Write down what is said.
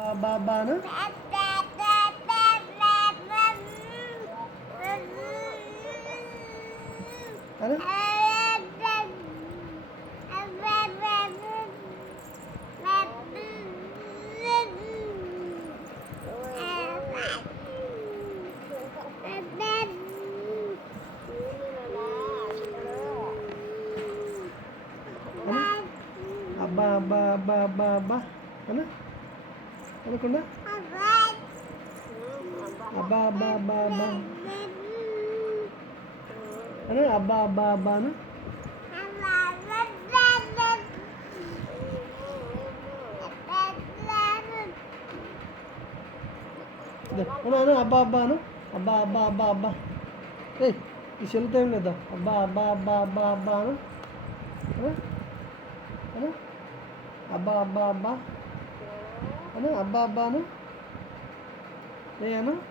Ba ano? Ano? Ano? Aba. Ano? Ano kundi? Aba. Ano? Aba, ano? Ano? Aba, ano? Aba. Eh, isulta yung ito. Aba, ano? Ano? Ano? Aba. Ano? Aba, ano? Eh, ano?